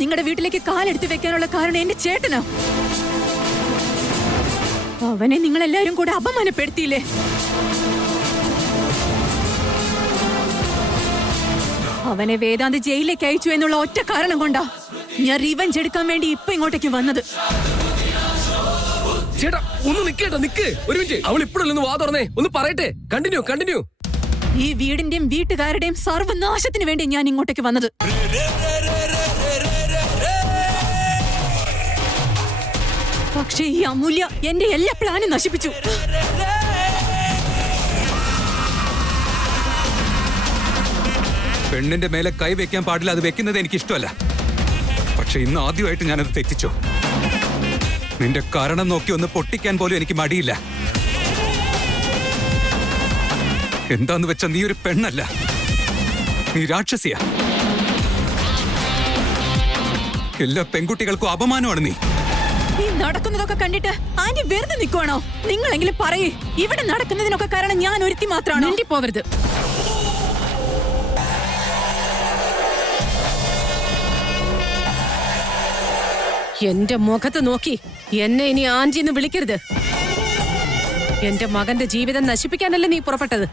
നിങ്ങളുടെ വീട്ടിലേക്ക് കാലെടുത്ത് വെക്കാനുള്ള കാരണം എന്റെ ചേട്ടനോ? അവനെ നിങ്ങളെല്ലാരും കൂടെ അപമാനപ്പെടുത്തിയില്ലേ? അവനെ വേദാന്ത് ജയിലിലേക്ക് അയച്ചു എന്നുള്ള ഒറ്റ കാരണം കൊണ്ടാ ഞാൻ റിവെഞ്ച് എടുക്കാൻ വേണ്ടി ഇപ്പൊ ഇങ്ങോട്ടേക്ക് വന്നത്. ചേട്ടാ ഒന്ന് നിക്കേട്ടാ, നിക്ക് ഒരു മിനിറ്റ്. അവൾ ഇപ്പോഴല്ലേ വാ തുറന്നേ, ഒന്ന് പറയട്ടെ. കണ്ടിന്യൂ. ഈ വീടിന്റെയും വീട്ടുകാരുടെയും സർവനാശത്തിന് വേണ്ടി ഞാൻ ഇങ്ങോട്ടേക്ക് വന്നത്. പക്ഷേ ഈ അമൂല്യ എന്റെ എല്ലാ പ്ലാനും നശിപ്പിച്ചു. പെണ്ണിന്റെ മേലെ കൈ വെക്കാൻ പാടില്ല, അത് വെക്കുന്നത് എനിക്ക് ഇഷ്ടമല്ല. പക്ഷെ ഇന്ന് ആദ്യമായിട്ട് ഞാനത് തെറ്റിച്ചു. നിന്റെ കാരണം നോക്കി ഒന്ന് പൊട്ടിക്കാൻ പോലും എനിക്ക് മടിയില്ല. എന്താന്ന് വെച്ചാ നീ ഒരു പെണ്ണല്ല, നീ രാക്ഷസിയാ. എല്ലാ പെൺകുട്ടികൾക്കും അപമാനമാണ് നീ. ഈ നടക്കുന്നതൊക്കെ കണ്ടിട്ട് ആന്റി വെറുതെ നിൽക്കുവാണോ? നിങ്ങളെങ്കിലും പറയേ, ഇവിടെ നടക്കുന്നതിനൊക്കെ കാരണം ഞാൻ ഒരുത്തി മാത്രമാണോ? വേണ്ടി പോവരുത്. എന്റെ മുഖത്ത് നോക്കി എന്നെ ഇനി ആന്റിന്ന് വിളിക്കരുത്. എന്റെ മകന്റെ ജീവിതം നശിപ്പിക്കാനല്ലേ നീ പുറപ്പെട്ടത്?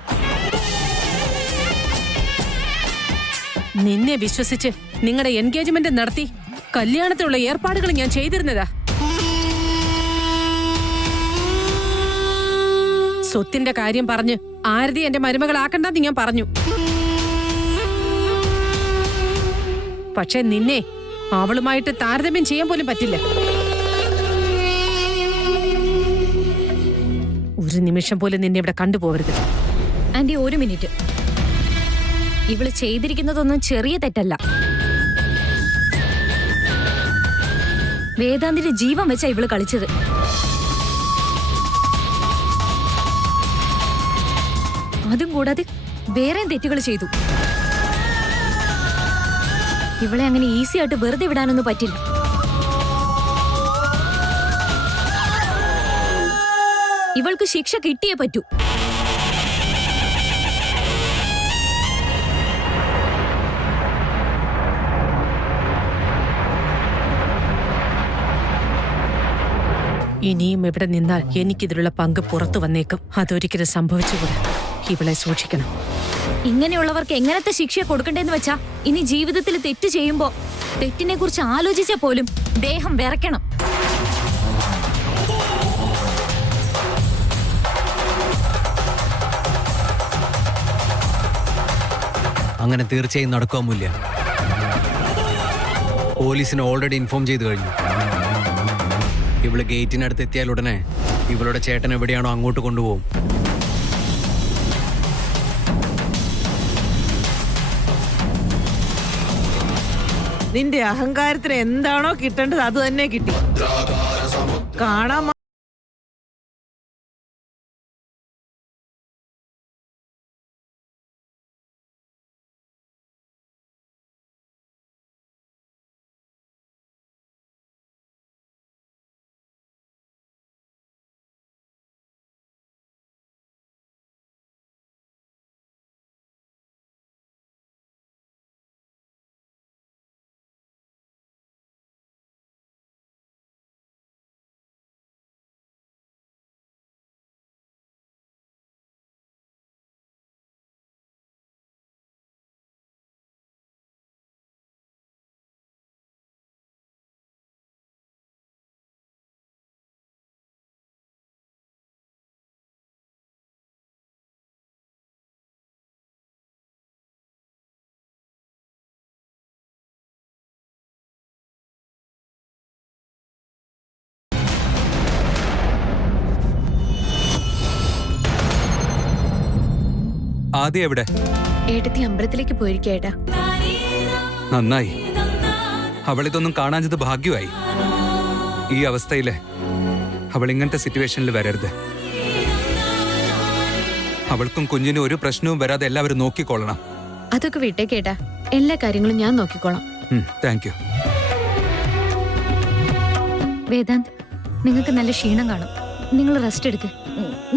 നിന്നെ വിശ്വസിച്ച് നിങ്ങളുടെ എൻഗേജ്മെന്റ് നടത്തി കല്യാണത്തിനുള്ള ഏർപ്പാടുകൾ ഞാൻ ചെയ്തിരുന്നതാ. സ്വത്തിന്റെ കാര്യം പറഞ്ഞ് ആരതി എന്റെ മരുമകളാക്കണ്ടെന്ന് ഞാൻ പറഞ്ഞു. പക്ഷെ നിന്നെ അവളുമായിട്ട് താരതമ്യം ചെയ്യാൻ പോലും പറ്റില്ല. ഒരു നിമിഷം പോലും നിന്നെ ഇവിടെ കണ്ടുപോകരുത്. ആന്റി ഒരു മിനിറ്റ്. ഇവള് ചെയ്തിരിക്കുന്നതൊന്നും ചെറിയ തെറ്റല്ല. വേദാന്തിന്റെ ജീവൻ വെച്ചാ ഇവള് കളിച്ചത്. അതും കൂടാതെ വേറെയും തെറ്റുകൾ ചെയ്തു. ഇവളെ അങ്ങനെ ഈസി ആയിട്ട് വെറുതെ വിടാനൊന്നും പറ്റില്ല. ഇവൾക്ക് ശിക്ഷ കിട്ടിയേ പറ്റൂ. ഇനിയും ഇവിടെ നിന്നാൽ എനിക്കിതിലുള്ള പങ്ക് പുറത്തു വന്നേക്കും. അതൊരിക്കലും സംഭവിച്ചുകൂടാ. ഇവളെ സൂക്ഷിക്കണം. ഇങ്ങനെയുള്ളവർക്ക് എങ്ങനത്തെ ശിക്ഷ കൊടുക്കണ്ടേന്ന് വെച്ചാ ഇനി ജീവിതത്തിൽ തെറ്റ് ചെയ്യുമ്പോ തെറ്റിനെ കുറിച്ച് ആലോചിച്ച പോലും ദേഹം വിറയ്ക്കണം. അങ്ങനെ തീർച്ചയായും നടക്കാമൂല്ല. പോലീസിന് ഓൾറെഡി ഇൻഫോം ചെയ്തു കഴിഞ്ഞു. ഇവള് ഗേറ്റിനടുത്ത് എത്തിയാൽ ഉടനെ ഇവളുടെ ചേട്ടൻ എവിടെയാണോ അങ്ങോട്ട് കൊണ്ടുപോകും. നിന്റെ അഹങ്കാരത്തിന് എന്താണോ കിട്ടേണ്ടത് അത് തന്നെ കിട്ടി. കാണാൻ ആദ്യം എവിടെ? ഏട്ടത്തി അമ്പലത്തിലേക്ക് പോയിരിക്കേട്ടാ. നന്നായി. അവളിതൊന്നും കാണാഞ്ഞത് ഭാഗ്യമായി. ഈ അവസ്ഥയില് അവൾ ഇങ്ങനത്തെ സിറ്റുവേഷനിൽ വരരുത്. അവൾക്കും കുഞ്ഞിനും ഒരു പ്രശ്നവും വരാതെ എല്ലാവരും നോക്കിക്കൊള്ളണം. അതൊക്കെ വിട്ടേക്കേട്ടാ. എല്ലാ കാര്യങ്ങളും ഞാൻ നോക്കിക്കോളാം. Thank you. വേദാന്ത്, നിങ്ങൾക്ക് നല്ല ക്ഷീണം കാണും. നിങ്ങൾ റെസ്റ്റ് എടുക്ക്.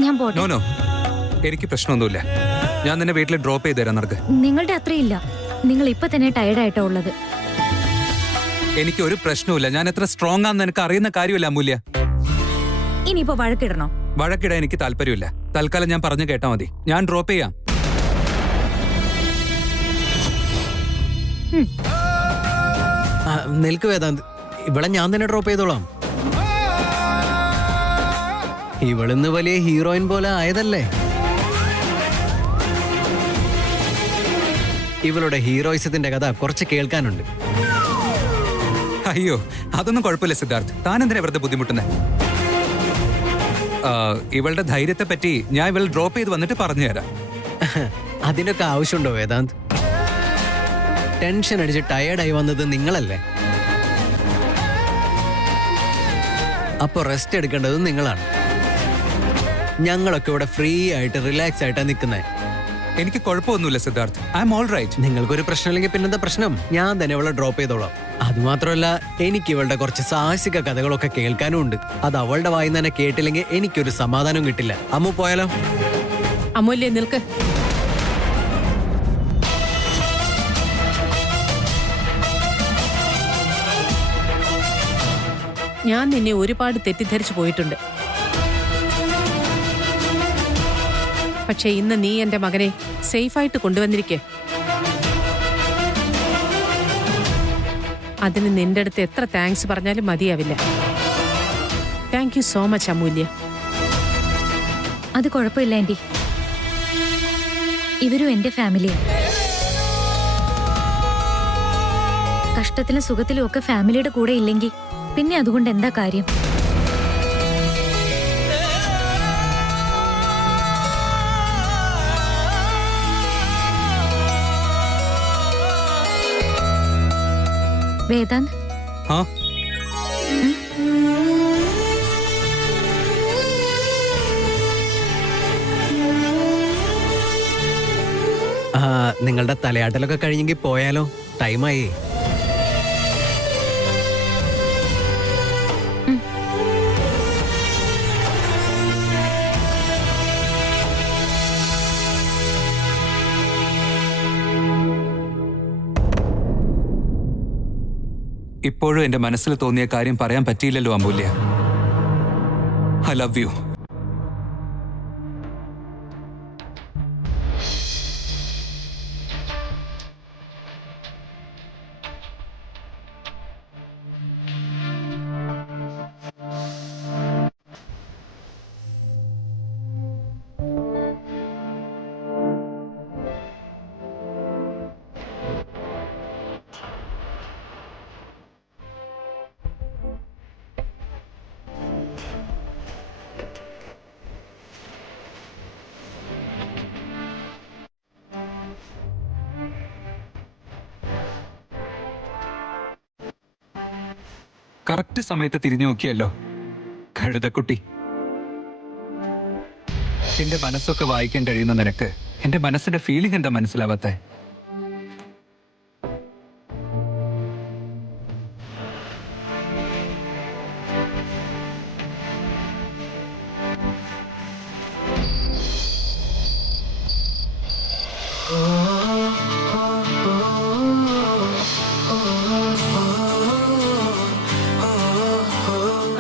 ഞാൻ പോട്ടെ. നോ, എനിക്ക് പ്രശ്നമൊന്നുമില്ല. ഞാൻ നിന്നെ വീട്ടിൽ ഡ്രോപ്പ് ചെയ്ത് തരാം. നിനക്ക് നിങ്ങളുടെ അത്രയില്ല. നിങ്ങൾ ഇപ്പൊ തന്നെ ടയർഡായിട്ടാ ഉള്ളത്. എനിക്ക് ഒരു പ്രശ്നവുമില്ല. ഞാൻ എത്ര സ്ട്രോങ് ആണെന്ന് എനിക്ക് അറിയുന്ന കാര്യമല്ല അമൂല്യ. ഇനിയിപ്പോ വഴക്കിടണോ? വഴക്കിടാൻ എനിക്ക് താല്പര്യമില്ല. തൽക്കാലം ഞാൻ പറഞ്ഞു കേട്ടാ മതി. ഞാൻ ഡ്രോപ്പ് ചെയ്യാം. നിൽക്ക് വേദാന്ത്, ഇവിടെ ഞാൻ തന്നെ ഡ്രോപ്പ് ചെയ്തോളാം. ഇവളിന്ന് വലിയ ഹീറോയിൻ പോലെ ആയതല്ലേ. ഇവളുടെ ഹീറോയിസത്തിന്റെ കഥ കുറച്ച് കേൾക്കാനുണ്ട്. അയ്യോ, അതൊന്നും കുഴപ്പമില്ല സിദ്ധാർത്ഥ്. താൻ എന്തിനാ വെറുതെ ബുദ്ധിമുട്ടുന്നേ? ഇവളുടെ ധൈര്യത്തെ പറ്റി ഞാൻ ഇവൾ ഡ്രോപ്പ് ചെയ്ത് വന്നിട്ട് പറഞ്ഞുതരാം. അതിനൊക്കെ ആവശ്യമുണ്ടോ വേദാന്ത്? ടെൻഷൻ അടിച്ച് ടയേർഡായി വന്നത് നിങ്ങളല്ലേ? അപ്പൊ റെസ്റ്റ് എടുക്കേണ്ടത് നിങ്ങളാണ്. ഞങ്ങളൊക്കെ ഇവിടെ ഫ്രീ ആയിട്ട് റിലാക്സ് ആയിട്ടാ നിൽക്കുന്നത്. എനിക്ക് കുഴപ്പമൊന്നുമില്ല Siddharth. I am all right. നിങ്ങൾക്കൊരു പ്രശ്നമില്ലെങ്കിൽ പിന്നെന്താ പ്രശ്നം? ഞാൻ തന്നെ ഇവളെ ഡ്രോപ്പ് ചെയ്തോളാം. അതുമാത്രമല്ല, എനിക്ക് ഇവളുടെ കുറച്ച് സാഹസിക കഥകളൊക്കെ കേൾക്കാനും ഉണ്ട്. അത് അവളുടെ വായിൽ തന്നെ കേട്ടില്ലെങ്കിൽ എനിക്കൊരു സമാധാനം കിട്ടില്ല. അമ്മു പോയാലോ? അമൂല്യ നിൽക്ക്. ഞാൻ നിന്നെ ഒരുപാട് തെറ്റിദ്ധരിച്ചു പോയിട്ടുണ്ട്. പക്ഷെ ഇന്ന് നീ എന്റെ മകനെ സേഫായിട്ട് കൊണ്ടുവന്നിരിക്കേ. അതിന് നിന്റെ അടുത്ത് എത്ര താങ്ക്സ് പറഞ്ഞാലും മതിയാവില്ല. താങ്ക് യു സോ മച്ച് അമൂല്യ. അത് കുഴപ്പമില്ല ആന്റി, ഇവരും എന്റെ ഫാമിലിയാണ്. കഷ്ടത്തിലും സുഖത്തിലും ഒക്കെ ഫാമിലിയുടെ കൂടെ ഇല്ലെങ്കിൽ പിന്നെ അതുകൊണ്ട് എന്താ കാര്യം? വേദാന്ത്, നിങ്ങളുടെ തലയാട്ടലൊക്കെ കഴിഞ്ഞെങ്കിൽ പോയാലോ? ടൈമായി. ഇപ്പോഴും എന്റെ മനസ്സിൽ തോന്നിയ കാര്യം പറയാൻ പറ്റിയില്ലല്ലോ Amulya. I love you. Correct സമയത്ത് തിരിഞ്ഞു നോക്കിയല്ലോ കഴുതക്കുട്ടി. എന്റെ മനസ്സൊക്കെ വായിക്കാൻ കഴിയുന്ന നിനക്ക് എന്റെ മനസ്സിന്റെ ഫീലിംഗ് എന്താ മനസ്സിലാവാത്തെ?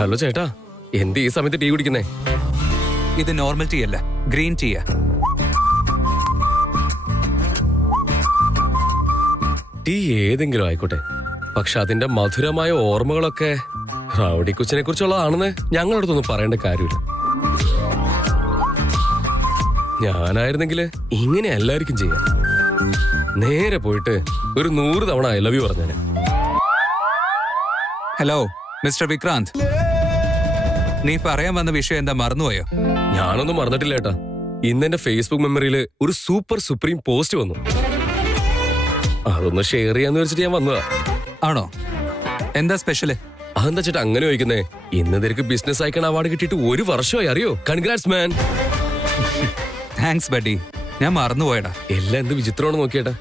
ഹലോ ചേട്ടാ, എന്ത് ഈ സമയത്ത് ടീ കുടിക്കുന്നേ? ഇത് നോർമൽ ടീ അല്ല, ഗ്രീൻ ടീയാ. ടീ ഏതെങ്കിലും ആയിക്കോട്ടെ, പക്ഷെ അതിന്റെ മധുരമായ ഓർമ്മകളൊക്കെ റൗഡി കൊച്ചിനെ കുറിച്ചുള്ളതാണെന്ന് ഞങ്ങളടുത്തൊന്നും പറയേണ്ട കാര്യമില്ല. ഞാനായിരുന്നെങ്കിൽ ഇങ്ങനെ എല്ലാവർക്കും ചെയ്യാം. നേരെ പോയിട്ട് ഒരു 100 തവണ ഐ ലവ് യു പറഞ്ഞാല്. ഹലോ മിസ്റ്റർ വിക്രാന്ത്, നീ പറയാൻ വന്ന വിഷയം എന്താ, മറന്നുപോയോ? ഞാനൊന്നും മറന്നിട്ടില്ല ഏട്ടാ. ഇന്ന് എന്റെ ഫേസ്ബുക്ക് മെമ്മറിയിൽ ഒരു സൂപ്പർ സുപ്രീം പോസ്റ്റ് വന്നു. അതൊന്ന് ഷെയർ ചെയ്യാന്ന് വെച്ചിട്ട് ഞാൻ വന്നതാ. ആണോ? എന്താ സ്പെഷ്യല്? അതെന്താ ചേട്ടാ അങ്ങനെ ചോദിക്കുന്നേ? ഇന്ന് നിനക്ക് ബിസിനസ് ഐക്കൺ അവാർഡ് കിട്ടിയിട്ട് 1 വർഷമായി, അറിയോ? കൺഗ്രാറ്റ്സ് മാൻ. താങ്ക്സ് ബഡി, ഞാൻ മറന്നുപോയടാ. എല്ലാം എന്ത് വിചിത്രമാണ് നോക്കിയേട്ടാ.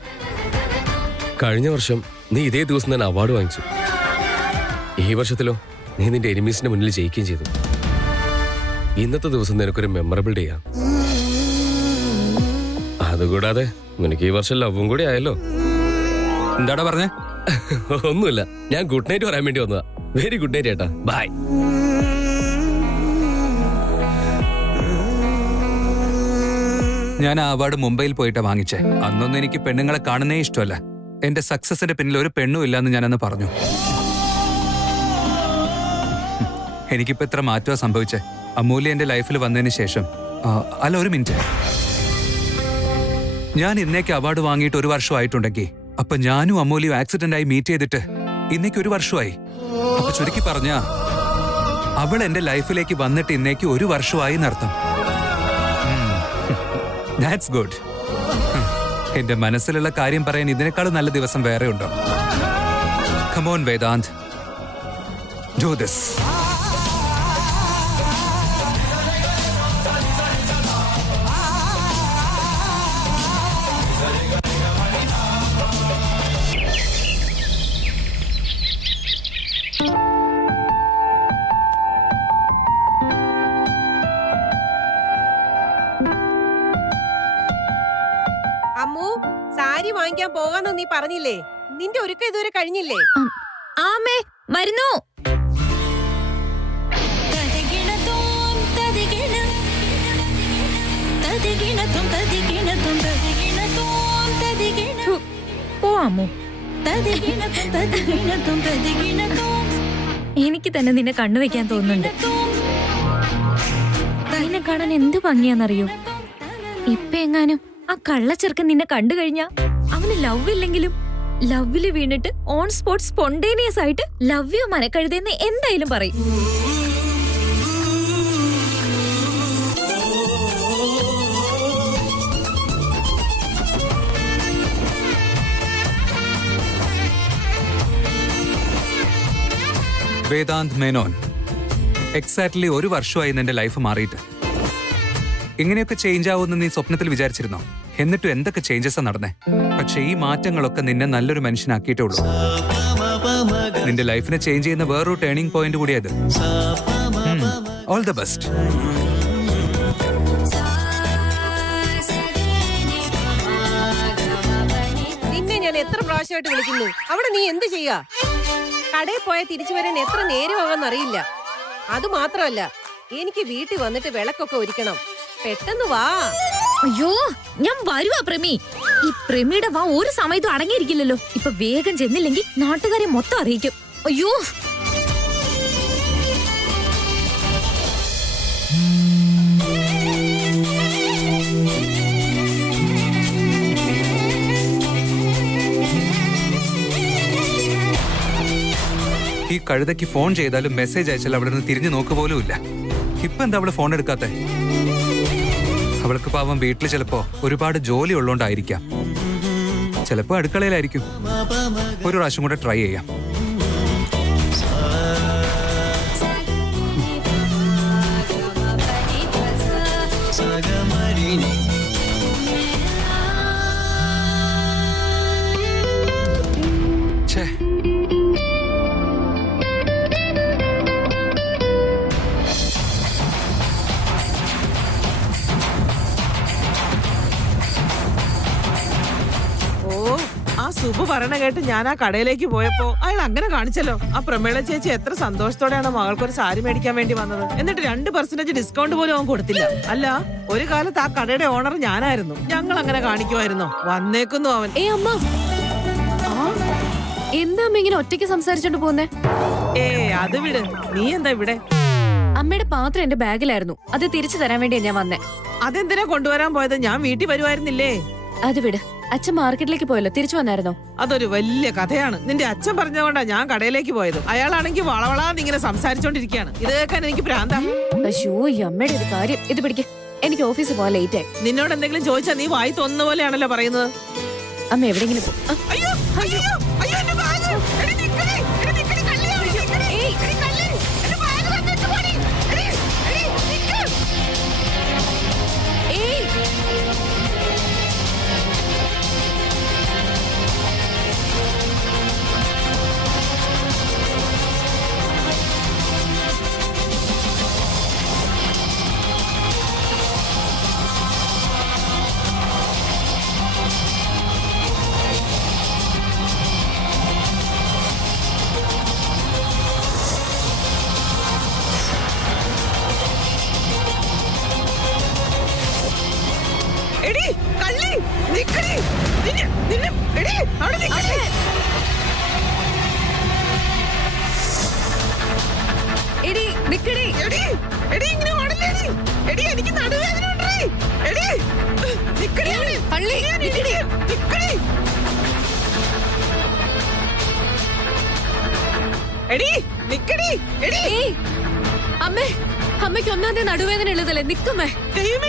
കഴിഞ്ഞ വർഷം നീ ഇതേ ദിവസം തന്നെ അവാർഡ് വാങ്ങിച്ചു. ഈ വർഷത്തിലോ നീ നിന്റെ എനിമീസിന്റെ മുന്നിൽ ജയിക്കുകയും ചെയ്തു. ഇന്നത്തെ ദിവസം നിനക്കൊരു മെമ്മറബിൾ ഡേ ആണ്. അതുകൂടാതെ നിനക്ക് ഈ വർഷം ലവും കൂടി ആയല്ലോ. എന്താടാ പറഞ്ഞേ? ഒന്നുമില്ല, ഞാൻ ഗുഡ് നൈറ്റ് പറയാൻ വേണ്ടി വന്നതാ. വെരി ഗുഡ് നൈറ്റ് ചേട്ടാ, ബൈ. ഞാൻ ആ അവാർഡ് മുംബൈയിൽ പോയിട്ടാ വാങ്ങിച്ചേ. അന്നൊന്നും എനിക്ക് പെണ്ണുങ്ങളെ കാണുന്നേ ഇഷ്ടമല്ല. എന്റെ സക്സസിന്റെ പിന്നിൽ ഒരു പെണ്ണും ഇല്ലാന്ന് ഞാനന്ന് പറഞ്ഞു. എനിക്കിപ്പോ എത്ര മാറ്റമാ സംഭവിച്ചേ. അമൂല്യ എന്റെ ലൈഫിൽ വന്നതിന് ശേഷം. അല്ല, ഒരു മിനിറ്റ്. ഞാൻ ഇന്നേക്ക് അവാർഡ് വാങ്ങിയിട്ട് 1 വർഷമായിട്ടുണ്ടെങ്കിൽ അപ്പൊ ഞാനും അമൂല്യയും ആക്സിഡന്റ് ആയി മീറ്റ് ചെയ്തിട്ട് ഇന്നേക്ക് 1 വർഷമായി. അപ്പൊ ചുരുക്കി പറഞ്ഞ അവൾ എന്റെ ലൈഫിലേക്ക് വന്നിട്ട് ഇന്നേക്ക് 1 വർഷമായി എന്നർത്ഥം. That's good. എന്റെ മനസ്സിലുള്ള കാര്യം പറയാൻ ഇതിനേക്കാളും നല്ല ദിവസം വേറെ ഉണ്ടോ? Come on, Vedant. Do this. Ammu, sari വാങ്ങിക്കാൻ പോകാന്ന് നീ പറഞ്ഞില്ലേ? നിന്റെ ഒരുക്കം ഇതുവരെ കഴിഞ്ഞില്ലേ? ആമേ, മരുന്നു. പോവാമോ? എനിക്ക് തന്നെ നിന്നെ കണ്ണു വെക്കാൻ തോന്നുന്നുണ്ട്. നിന്നെ കാണാൻ എന്ത് ഭംഗിയാന്നറിയോ? ഇപ്പൊ എങ്ങാനും ആ കള്ളച്ചെറുക്കൻ നിന്നെ കണ്ടു കഴിഞ്ഞാ അവന് ലവ് ഇല്ലെങ്കിലും ലവില് വീണിട്ട് ഓൺ സ്പോട്ട് സ്പോണ്ടേനിയസ് ആയിട്ട് ലവ് യു മനക്കഴുതെന്ന് എന്തായാലും പറയും. വേദാന്ത് മേനോൻ, എക്സാക്ട്ലി 1 വർഷമായി നിന്റെ ലൈഫ് മാറിയിട്ട്. ഇങ്ങനെയൊക്കെ ചേഞ്ച് ആവുമെന്ന് നീ സ്വപ്നത്തിൽ വിചാരിച്ചിരുന്നോ? എന്നിട്ടും എന്തൊക്കെ ചേഞ്ചസാ നടന്നേ. പക്ഷെ ഈ മാറ്റങ്ങളൊക്കെ നിന്നെ നല്ലൊരു മനുഷ്യനാക്കിയിട്ടേ ഉള്ളൂ. നിന്റെ ലൈഫിനെ ചേഞ്ച് ചെയ്യുന്ന വേറൊരു ടേണിംഗ് പോയിന്റ് കൂടിയത്. All the best. നിന്നെ ഞാൻ എത്ര പ്രാവശ്യമായിട്ട് വിളിക്കുന്നു. അവിടെ നീ എന്ത് ചെയ്യാ? കടയിൽ പോയാൽ തിരിച്ചു വരാൻ എത്ര നേരമാവെന്നറിയില്ല. അത് മാത്രമല്ല, എനിക്ക് വീട്ടിൽ വന്നിട്ട് വിളക്കൊക്കെ ഒരുക്കണം. പെട്ടെന്ന് വാ. അയ്യോ, ഞാൻ വരുവാ പ്രമി. ഈ പ്രമിയുടെ വാ ഒരു സമയത്തും അടങ്ങിയിരിക്കില്ലല്ലോ. ഇപ്പൊ വേഗം ചെന്നില്ലെങ്കിൽ നാട്ടുകാരെ മൊത്തം അറിയിക്കും. അയ്യോ, ഈ കഴുതയ്ക്ക് ഫോൺ ചെയ്താലും മെസ്സേജ് അയച്ചാലും അവിടെ നിന്ന് തിരിഞ്ഞു നോക്ക് പോലും ഇല്ല. ഇപ്പൊ എന്താ അവള് ഫോൺ എടുക്കാത്തെ? അവൾക്ക് പാവം വീട്ടിൽ ചിലപ്പോ ഒരുപാട് ജോലി ഉള്ളോണ്ടായിരിക്കാം. ചിലപ്പോ അടുക്കളയിലായിരിക്കും. ഒരു പ്രാവശ്യം കൂടെ ട്രൈ ചെയ്യാം. ഛേ, ആ സുബു പറയണ കേട്ട് ഞാൻ ആ കടയിലേക്ക് പോയപ്പോ അയാൾ അങ്ങനെ കാണിച്ചല്ലോ. ആ പ്രമേള ചേച്ചി എത്ര സന്തോഷത്തോടെയാണ് മകൾക്കൊരു സാരി മേടിക്കാൻ വേണ്ടി വന്നത്. എന്നിട്ട് 2% ഡിസ്കൗണ്ട് പോലും അവൻ കൊടുത്തില്ല. അല്ല, ഒരു കാലത്ത് ആ കടയുടെ ഓണർ ഞാനായിരുന്നു. ഞങ്ങൾ അങ്ങനെ കാണിക്കുമായിരുന്നോ? വന്നേക്കുന്നു അവൻ. അമ്മ, എന്താ അമ്മ ഇങ്ങനെ ഒറ്റയ്ക്ക് സംസാരിച്ചോണ്ട് പോന്നേ? അത് വിട്. നീ എന്താ ഇവിടെ? അമ്മയുടെ പാത്രം എന്റെ ബാഗിലായിരുന്നു. അത് തിരിച്ചു തരാൻ വേണ്ടിയാ ഞാൻ വന്നേ. അതെന്തിനാ കൊണ്ടുവരാൻ പോയത്? ഞാൻ വീട്ടിൽ വരുമായിരുന്നില്ലേ? അത് വിട്. അച്ഛൻ മാർക്കറ്റിലേക്ക് പോയല്ലോ, തിരിച്ചു വന്നായിരുന്നോ? അതൊരു വലിയ കഥയാണ്. നിന്റെ അച്ഛൻ പറഞ്ഞതുകൊണ്ടാ ഞാൻ കടയിലേക്ക് പോയത്. അയാളാണെങ്കിൽ വളവളാന്ന് ഇങ്ങനെ സംസാരിച്ചോണ്ടിരിക്കുകയാണ്. ഇത് കേൾക്കാൻ എനിക്ക് ഭ്രാന്താ. അയ്യോ, ഈ അമ്മയുടെ ഒരു കാര്യം. ഇത് പിടിക്ക്. എനിക്ക് ഓഫീസിൽ പോവാൻ ലേറ്റ് ആയി. നിന്നോട് എന്തെങ്കിലും ചോദിച്ചാൽ നീ വായി തോന്നുന്ന പോലെയാണല്ലോ പറയുന്നത്. അമ്മ എവിടെയെങ്കിലും പോ. അയ്യോ, അയ്യോ, അയ്യോ, എന്റെ ബാഗ്. എടി നിക്കടി, എടി നിക്കടി, കള്ളിയാണ്. ഏയ്, എടി കള്ളി. എന്റെ ബാഗ് വന്നിട്ട് പോടി. എടി, എടി, നിക്ക്. ഏയ്, നിക്കടി. എടി, എടി, ഇങ്ങനെ ഓടല്ലേടി. എടി, എനിക്ക് നടുവേദന ഉണ്ടെടി. എടി, നിക്കടി അവിടെ. പള്ളി, നിക്കടി, നിക്കടി. എടി, നിക്കടി, എടി. അമ്മേ, അമ്മയ്ക്ക് ഒന്നാം തീയതി നടുവേദന ഉള്ളതല്ലേ, നിക്കുമേ. ദൈവമേ.